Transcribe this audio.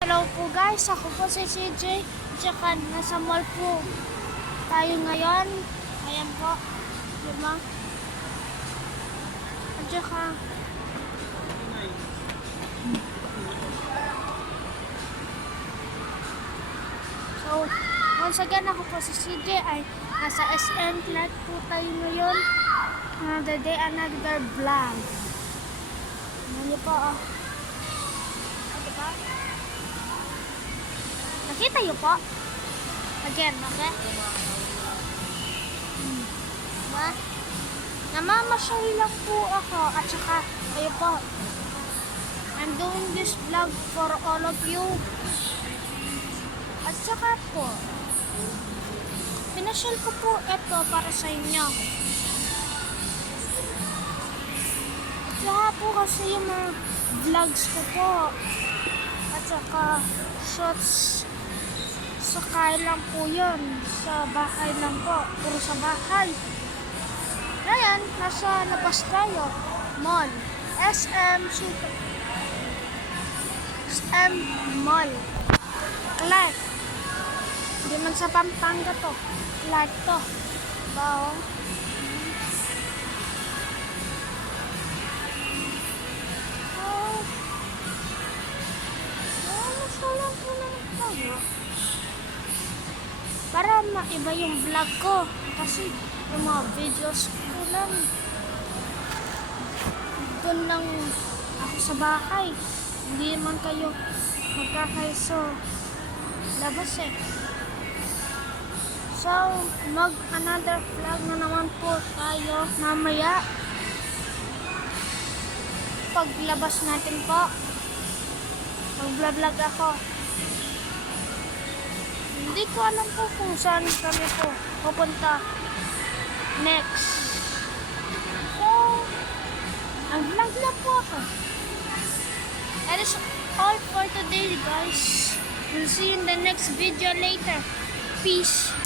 Hello po guys, ako po si CJ. Tsaka nasa mall po tayo ngayon. Ayan po, diba? At tsaka so, once again ako po si CJ ay nasa SM Flat po tayo ngayon. Another day, another vlog. Ano niyo po oh. Diba? Nakita niyo po? Again, okay? Diba? Namamasyal lang po ako at saka kayo po. I'm doing this vlog for all of you. At saka po, pinasyal ko po ito para sa inyo. At saka po kasi yung mga vlogs ko po. At saka shots sakay lang po yun. Sa bahay lang po. Puro sa bahay. Ngayon, nasa labas tayo. Mall. SM Super. SM Mall. Clark. Hindi man sa Pampanga to. Clark to. Bao. Masalang po naman tayo. Para maiba yung vlog ko. Kasi yung mga videos ko lang. Doon lang ako sa bahay. Hindi man kayo magkakaiso. Labas eh. So, another vlog na naman po tayo mamaya. Paglabas natin po. Mag-vlog ako. Hindi ko alam po kung saan kami po pupunta next. So, nag-vlog na po ako. That is all for today, guys. We'll see you in the next video later. Peace.